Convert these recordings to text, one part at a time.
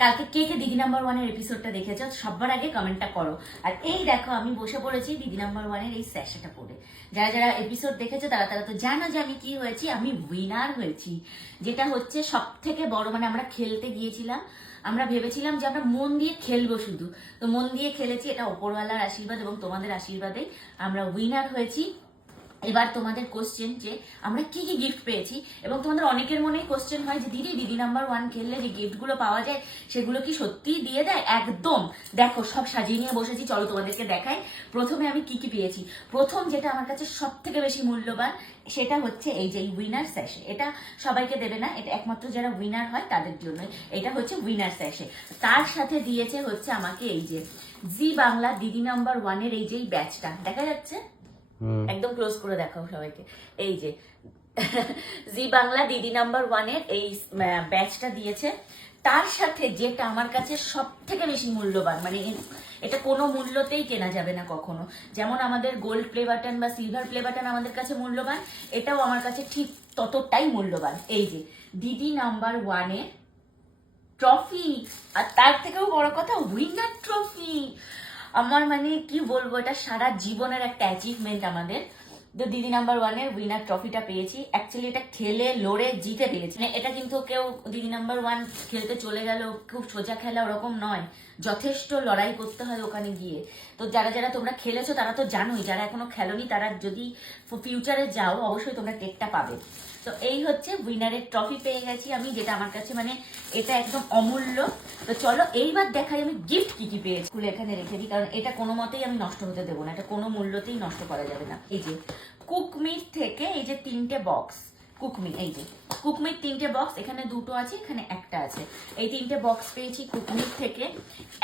কালকে কে কে দিদি নাম্বার ওয়ানের এপিসোডটা দেখেছ সবার আগে কমেন্টটা করো। আর এই দেখো, আমি বসে পড়েছি দিদি নাম্বার ওয়ানের এই স্যাশাটা পড়ে। যারা যারা এপিসোড দেখেছ, তারা তারা তো জানো যে আমি কি হয়েছি, আমি উইনার হয়েছি। যেটা হচ্ছে সব থেকে বড় মানে আমরা খেলতে গিয়েছিলাম, আমরা ভেবেছিলাম যে আমরা মন দিয়ে খেলব শুধু। তো মন দিয়ে খেলেছি, এটা ওপরওয়ালার আশীর্বাদ এবং তোমাদের আশীর্বাদেই আমরা উইনার হয়েছি। এবার তোমাদের কোশ্চেন যে আমরা কি কি গিফট পেয়েছি এবং তোমাদের অনেকের মনেই কোশ্চেন হয় যে, দিদি দিদি নাম্বার ওয়ান খেললে যে গিফটগুলো পাওয়া যায়, সেগুলো কি সত্যিই দিয়ে দেয়? একদম। দেখো, সব সাজিয়ে নিয়ে বসেছি, চলো তোমাদেরকে দেখাই। প্রথমে আমি কি কি পেয়েছি? প্রথম যেটা আমার কাছে সব থেকে বেশি মূল্যবান, সেটা হচ্ছে এই যে উইনার স্যাশে এটা সবাইকে দেবে না, এটা একমাত্র যারা উইনার হয় তাদের জন্য এটা হচ্ছে উইনার স্যাশে তার সাথে দিয়েছে হচ্ছে আমাকে এই যে, জি বাংলা দিদি নাম্বার ওয়ানের এই যে ব্যাচটা দেখা যাচ্ছে? একদম ক্লোজ করে দেখাও সবাইকে। এই যে, জি বাংলা দিদি নাম্বার ওয়ানের এই ব্যাচটা দিয়েছে। তার সাথে যেটা আমার কাছে সব থেকে বেশি মূল্যবান মানে এটা কোনো মূল্যতেই কেনা যাবে না কখনো। যেমন আমাদের গোল্ড প্লে বাটন বা সিলভার প্লে বাটন আমাদের কাছে মূল্যবান, এটাও আমার কাছে ঠিক ততটাই মূল্যবান। এই যে, দিদি নাম্বার ওয়ানের ট্রফি আর তার থেকেও বড় কথা উইনার ট্রফি আমার মানে কি বলব, এটা সারা জীবনের একটা অ্যাচিভমেন্ট আমাদের। তো দিদি নাম্বার ওয়ানের উইনার ট্রফিটা পেয়েছি। অ্যাকচুয়ালি এটা খেলে, লড়ে, জিতে পেয়েছি মানে এটা কিন্তু কেউ দিদি নাম্বার ওয়ান খেলতে চলে গেল, খুব সোজা খেলা ওরকম নয়। যথেষ্ট লড়াই করতে হয় ওখানে গিয়ে। তো যারা যারা তোমরা খেলেছো, তারা তো জানোই, যারা এখনও খেলোনি, তারা যদি ফিউচারে যাও, অবশ্যই তোমরা টেকটা পাবে। তো এই হচ্ছে উইনারের ট্রফি পেয়ে গেছি আমি, যেটা আমার কাছে মানে এটা একদম অমূল্য। তো চলো, এইবার দেখাই আমি গিফট কি কি পেয়েছি। স্কুলে এখানে রেখে দিই, কারণ এটা কোনো মতেই আমি নষ্ট হতে দেবো না, এটা কোনো মূল্যতেই নষ্ট করা যাবে না। এই যে, কুকমির থেকে এই যে তিনটে বক্স কুকমিট এই যে কুকমিট তিনটে বক্স এখানে দুটো আছে, এখানে একটা আছে। এই তিনটে বক্স পেয়েছি কুকমির থেকে।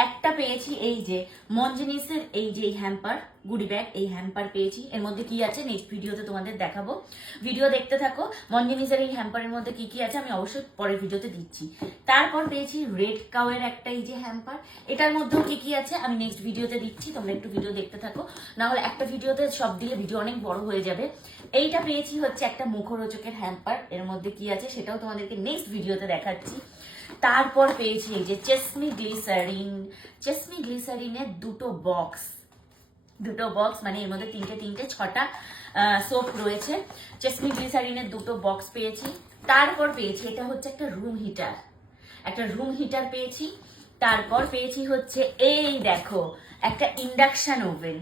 একটা পেয়েছি এই যে, মঞ্জনিসের এই যে হ্যাম্পার গুডি ব্যাগ এই হ্যাম্পার পেয়েছি। এর মধ্যে কি আছে? নেক্সট ভিডিওতে তোমাদের দেখাবো। ভিডিও দেখতে থাকো, মঞ্জিনিসের এই হ্যাম্পারের মধ্যে কি কি আছে আমি অবশ্যই পরের ভিডিওতে দিচ্ছি। তারপর পেয়েছি রেড কাউয়ের একটা এই যে হ্যাম্পার এটার মধ্যেও কি কি আছে আমি নেক্সট ভিডিওতে দিচ্ছি, তোমরা একটু ভিডিও দেখতে থাকো। না হলে একটা ভিডিওতে সব দিলে ভিডিও অনেক বড় হয়ে যাবে। এইটা পেয়েছি হচ্ছে একটা মুখরোচকের হ্যাম্পার এর মধ্যে কি আছে সেটাও তোমাদেরকে নেক্সট ভিডিওতে দেখাচ্ছি। তারপর পেয়েছি এই যে চেসমি গ্লিসারিন চেসমি গ্লিসারিনের দুটো বক্স দুটো বক্স মানে এর মধ্যে তিনটে তিনটে, ছটা সোপ রয়েছে। চেসমি গ্লিসারিনের দুটো বক্স পেয়েছি। তারপর পেয়েছি, এটা হচ্ছে একটা রুম হিটার একটা রুম হিটার পেয়েছি। তারপর পেয়েছি হচ্ছে এই দেখো, একটা ইন্ডাকশন ওভেন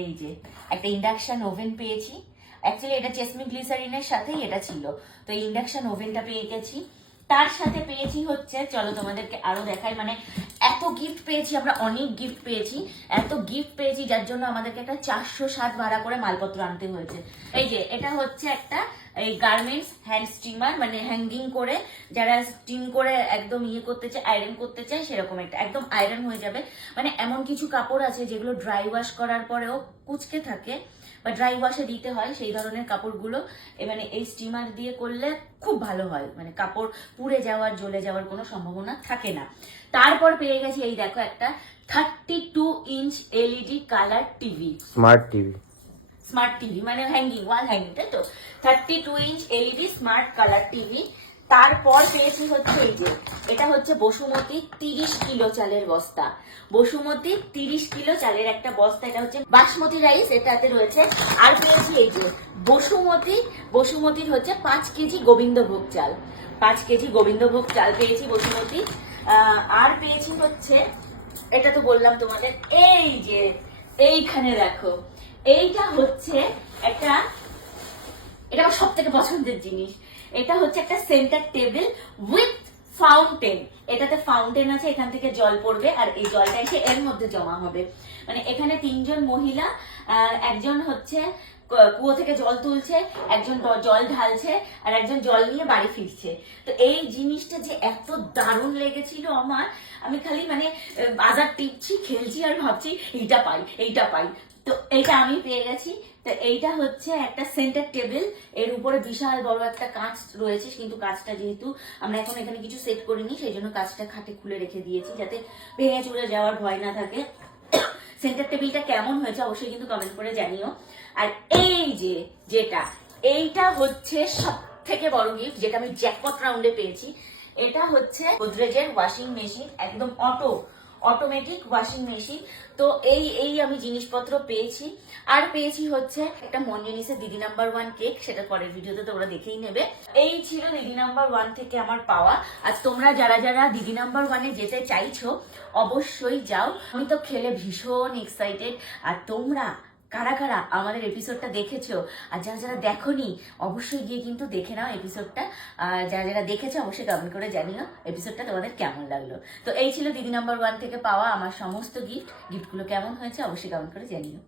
এই যে, একটা ইন্ডাকশন ওভেন পেয়েছি। অ্যাকচুয়ালি এটা চেসমি গ্লিসারিনের সাথেই এটা ছিল। তো এই ইন্ডাকশন ওভেনটা পেয়ে গেছি। তার সাথে পেয়েছি হচ্ছে, চলো তোমাদেরকে আরও দেখাই। মানে এত গিফট পেয়েছি, আমরা অনেক গিফট পেয়েছি। এত গিফট পেয়েছি, যার জন্য আমাদেরকে একটা চারশো সাত ভাড়া করে মালপত্র আনতে হয়েছে। এই যে, এটা হচ্ছে একটা এই গার্মেন্টস হ্যান্ড স্টিমার মানে হ্যাঙ্গিং করে, যারা স্টিম করে একদম ইয়ে করতে চায় আয়রন করতে চায়, সেরকম একটা, একদম আয়রন হয়ে যাবে। মানে এমন কিছু কাপড় আছে যেগুলো ড্রাই ওয়াশ করার পরেও কুচকে থাকে, বা ড্রাই ওয়াশে দিতে হয় সেই ধরনের কাপড়গুলো। মানে এই স্টিমার দিয়ে করলে খুব ভালো হয় মানে কাপড় পুড়ে যাওয়ার, জ্বলে যাওয়ার কোনো সম্ভাবনা থাকে না। তারপর পেয়ে গেছি এই দেখো একটা thirty two inch LED colour TV smart TV smart TV মানে হ্যাঙ্গিং ওয়াল হ্যাঙ্গিং তাই তো? Thirty two inch LED smart colour TV তারপর পেয়েছি হচ্ছে এই যে, এটা হচ্ছে বসুমতি তিরিশ কিলো চালের বস্তা। বসুমতি তিরিশ কিলো চালের একটা বস্তা, এটা হচ্ছে বাসমতি রাইস, এটাতে রয়েছে। আর পেয়েছি এই যে, বসুমতি, বসুমতির হচ্ছে পাঁচ কেজি গোবিন্দভোগ চাল। পাঁচ কেজি গোবিন্দভোগ চাল পেয়েছি বসুমতি। আর পেয়েছি হচ্ছে, এটা তো বললাম তোমাদের, এই যে, এইখানে দেখো এইটা হচ্ছে একটা, এটা আমার সব থেকে পছন্দের জিনিস। এটা হচ্ছে একটা সেন্টার টেবিল উইথ ফাউন্টেন এটাতে ফাউন্টেন আছে, এখান থেকে জল পড়বে, আর এই জলটা এসে এর মধ্যে জমা হবে। মানে এখানে তিনজন মহিলা একজন হচ্ছে কুয়ো থেকে জল তুলছে, একজন জল ঢালছে, আর একজন জল নিয়ে বাড়ি ফিরছে। তো এই জিনিসটা যে এত দারুণ লেগেছিল আমার, আমি খালি মানে বাজার টিপছি, খেলছি আর ভাবছি, এইটা পাই এইটা পাই। তো এইটা আমি পেয়ে গেছি। তো এইটা হচ্ছে একটা সেন্টার টেবিলের উপরে বিশাল বড় একটা কাঁচ রয়েছে, কিন্তু কাঁচটা যেহেতু আমরা এখন এখানে কিছু সেট করিনি সেই জন্য কাঁচটা খাটে খুলে রেখে দিয়েছি, যাতে ভেঙে চুরে যাওয়ার ভয় না থাকে। সেন্টার টেবিলটা কেমন হয়েছে অবশ্যই কিন্তু কমেন্ট করে জানিও। আর এই যে যেটা, এইটা হচ্ছে সব থেকে বড় গিফট যেটা আমি জ্যাকপট রাউন্ডে পেয়েছি। এটা হচ্ছে গোদরেজের ওয়াশিং মেশিন একদম অটো অটোমেটিক ওয়াশিং মেশিন তো এই এই আমি জিনিসপত্র পেয়েছি। আর পেয়েছি হচ্ছে একটা মন জিনিসের দিদি নাম্বার ওয়ান কেক, সেটা পরের ভিডিওতে তোমরা দেখেই নেবে। এই ছিল দিদি নাম্বার ওয়ান থেকে আমার পাওয়া। আর তোমরা যারা যারা দিদি নাম্বার ওয়ানে যেতে চাইছো, অবশ্যই যাও। আমি তো খেলে ভীষণ এক্সাইটেড আর তোমরা কারা কারা আমাদের এপিসোডটা দেখেছ? আর যারা যারা দেখোনি, অবশ্যই গিয়ে কিন্তু দেখে নাও এপিসোডটা আর যারা যারা দেখেছ, অবশ্যই কমেন্ট করে জানিও এপিসোডটা তোমাদের কেমন লাগল। তো এই ছিল দিদি নাম্বার ওয়ান থেকে পাওয়া আমার সমস্ত গিফট গিফটগুলো কেমন হয়েছে, অবশ্যই কমেন্ট করে জানিও।